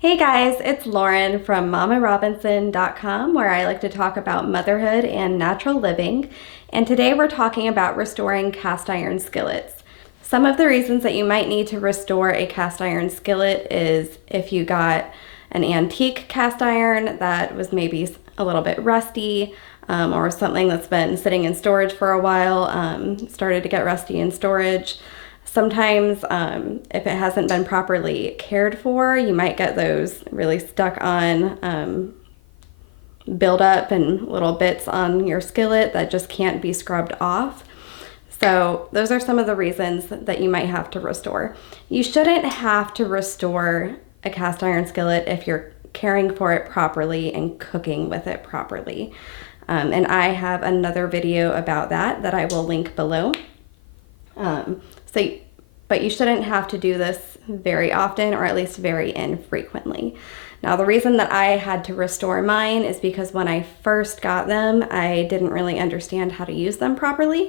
Hey guys, it's Lauren from mamarobinson.com, where I like to talk about motherhood and natural living. And today we're talking about restoring cast iron skillets. Some of the reasons that you might need to restore a cast iron skillet is if you got an antique cast iron that was maybe a little bit rusty, or something that's been sitting in storage for a while, started to get rusty in storage. Sometimes if it hasn't been properly cared for, you might get those really stuck on buildup and little bits on your skillet that just can't be scrubbed off. So those are some of the reasons that you might have to restore. You shouldn't have to restore a cast iron skillet if you're caring for it properly and cooking with it properly. And I have another video about that I will link below. But you shouldn't have to do this very often, or at least very infrequently. Now, the reason that I had to restore mine is because when I first got them, I didn't really understand how to use them properly.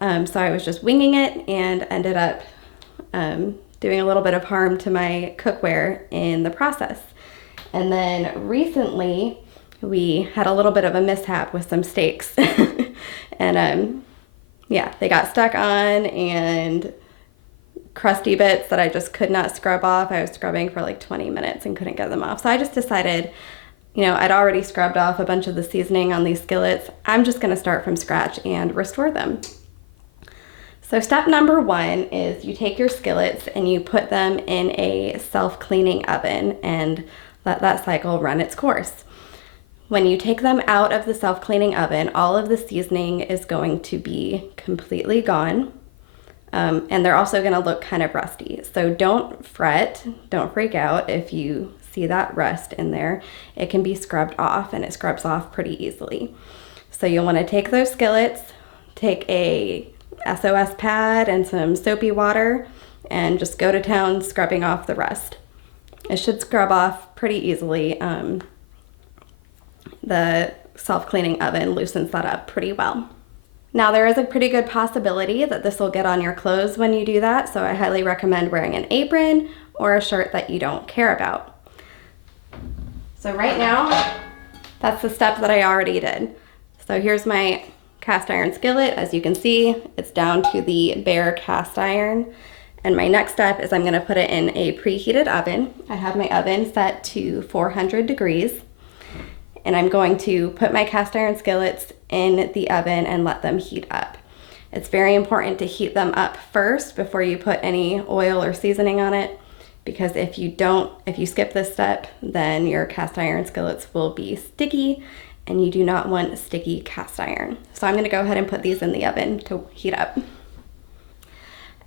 So I was just winging it and ended up doing a little bit of harm to my cookware in the process. And then recently, we had a little bit of a mishap with some steaks. And yeah, they got stuck on and crusty bits that I just could not scrub off. I was scrubbing for like 20 minutes and couldn't get them off. So I just decided, I'd already scrubbed off a bunch of the seasoning on these skillets. I'm just gonna start from scratch and restore them. So step number one is you take your skillets and you put them in a self-cleaning oven and let that cycle run its course. When you take them out of the self-cleaning oven, all of the seasoning is going to be completely gone. And they're also gonna look kind of rusty. So don't fret, don't freak out if you see that rust in there. It can be scrubbed off, and it scrubs off pretty easily. So you'll wanna take those skillets, take a SOS pad and some soapy water, and just go to town scrubbing off the rust. It should scrub off pretty easily. The self-cleaning oven loosens that up pretty well. Now, there is a pretty good possibility that this will get on your clothes when you do that, so I highly recommend wearing an apron or a shirt that you don't care about. So right now, that's the step that I already did. So here's my cast iron skillet. As you can see, it's down to the bare cast iron. And my next step is I'm gonna put it in a preheated oven. I have my oven set to 400 degrees. And I'm going to put my cast iron skillets in the oven and let them heat up. It's very important to heat them up first before you put any oil or seasoning on it, because if you skip this step, then your cast iron skillets will be sticky, and you do not want sticky cast iron. So I'm gonna go ahead and put these in the oven to heat up.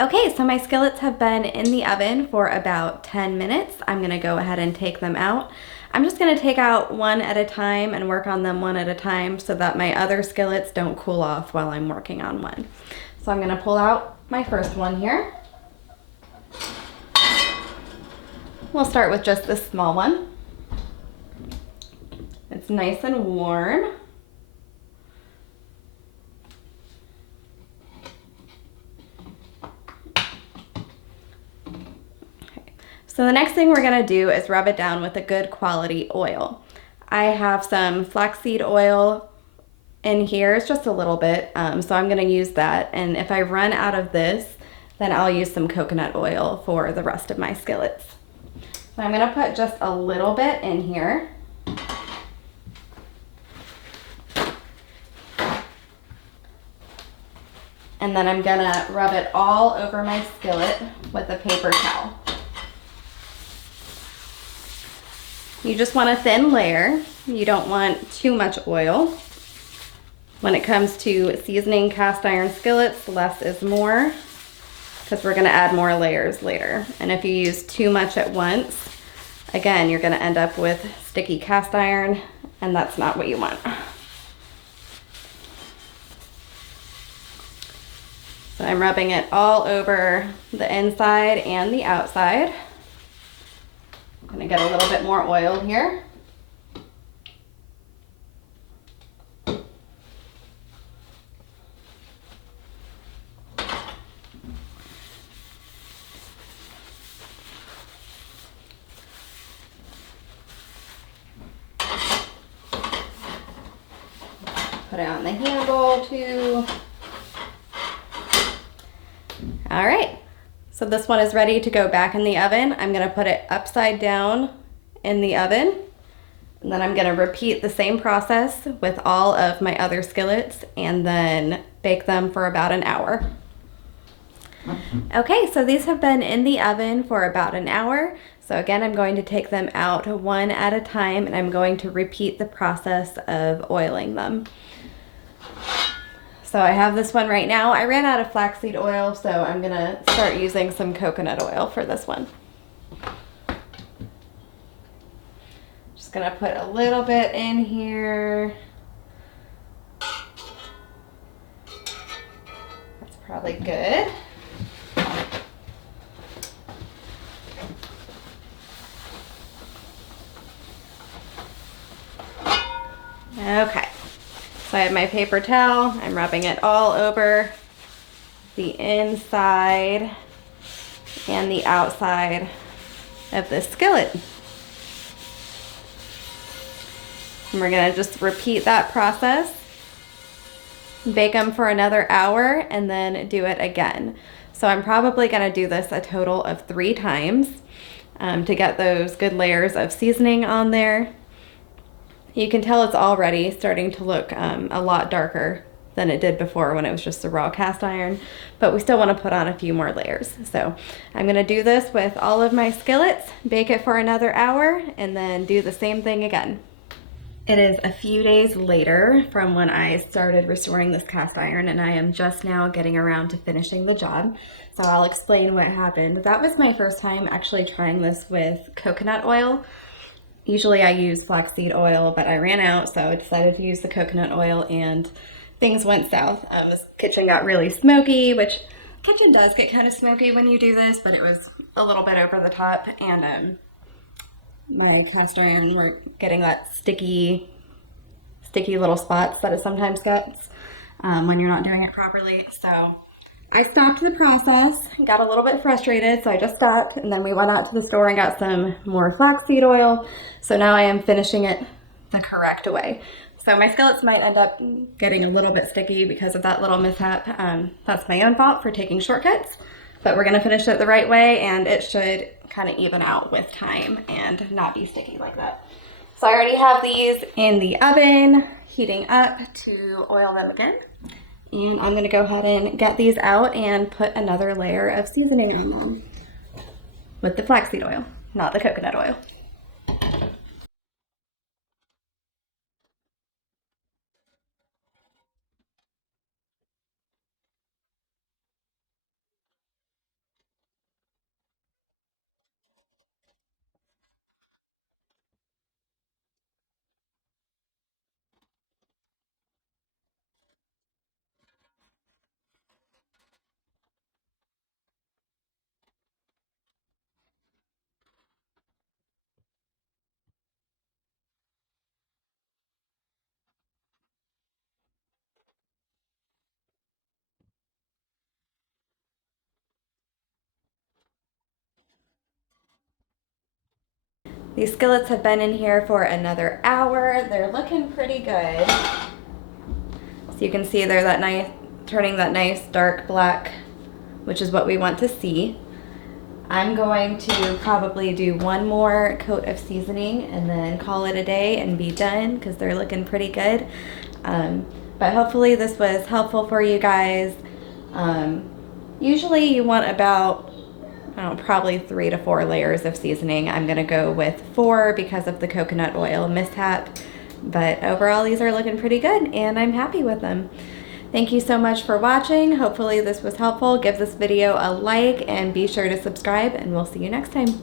Okay, so my skillets have been in the oven for about 10 minutes. I'm gonna go ahead and take them out. I'm just gonna take out one at a time and work on them one at a time so that my other skillets don't cool off while I'm working on one. So I'm gonna pull out my first one here. We'll start with just this small one. It's nice and warm. So the next thing we're gonna do is rub it down with a good quality oil. I have some flaxseed oil in here, it's just a little bit, so I'm gonna use that. And if I run out of this, then I'll use some coconut oil for the rest of my skillets. So I'm gonna put just a little bit in here. And then I'm gonna rub it all over my skillet with a paper towel. You just want a thin layer. You don't want too much oil. When it comes to seasoning cast iron skillets, less is more, because we're gonna add more layers later. And if you use too much at once, again, you're gonna end up with sticky cast iron, and that's not what you want. So I'm rubbing it all over the inside and the outside. I'm gonna get a little bit more oil here. Put it on the handle too. All right, so this one is ready to go back in the oven. I'm gonna put it upside down in the oven, and then I'm gonna repeat the same process with all of my other skillets and then bake them for about an hour. Okay, so these have been in the oven for about an hour. So again, I'm going to take them out one at a time, and I'm going to repeat the process of oiling them. So I have this one right now. I ran out of flaxseed oil, so I'm gonna start using some coconut oil for this one. Just gonna put a little bit in here. That's probably good. Okay, so I have my paper towel. I'm rubbing it all over the inside and the outside of this skillet. And we're gonna just repeat that process, bake them for another hour, and then do it again. So I'm probably gonna do this a total of 3 times to get those good layers of seasoning on there. You can tell it's already starting to look a lot darker than it did before when it was just a raw cast iron, but we still want to put on a few more layers. So I'm going to do this with all of my skillets, bake it for another hour, and then do the same thing again. It is a few days later from when I started restoring this cast iron, and I am just now getting around to finishing the job. So I'll explain what happened. That was my first time actually trying this with coconut oil. Usually I use flaxseed oil, but I ran out, so I decided to use the coconut oil, and things went south. This kitchen got really smoky, which kitchen does get kind of smoky when you do this, but it was a little bit over the top, and my cast iron were getting that sticky little spots that it sometimes gets when you're not doing it properly. So I stopped the process, got a little bit frustrated, so I just stopped, and then we went out to the store and got some more flaxseed oil. So now I am finishing it the correct way. So my skillets might end up getting a little bit sticky because of that little mishap. That's my own fault for taking shortcuts, but we're gonna finish it the right way, and it should kind of even out with time and not be sticky like that. So I already have these in the oven, heating up to oil them again. And I'm gonna go ahead and get these out and put another layer of seasoning on them with the flaxseed oil, not the coconut oil. These skillets have been in here for another hour. They're looking pretty good. So you can see they're that nice, turning that nice dark black, which is what we want to see. I'm going to probably do one more coat of seasoning and then call it a day and be done because they're looking pretty good. But hopefully this was helpful for you guys. Usually you want about probably 3 to 4 layers of seasoning. I'm gonna go with 4 because of the coconut oil mishap, but overall these are looking pretty good and I'm happy with them. Thank you so much for watching. Hopefully this was helpful. Give this video a like and be sure to subscribe, and we'll see you next time.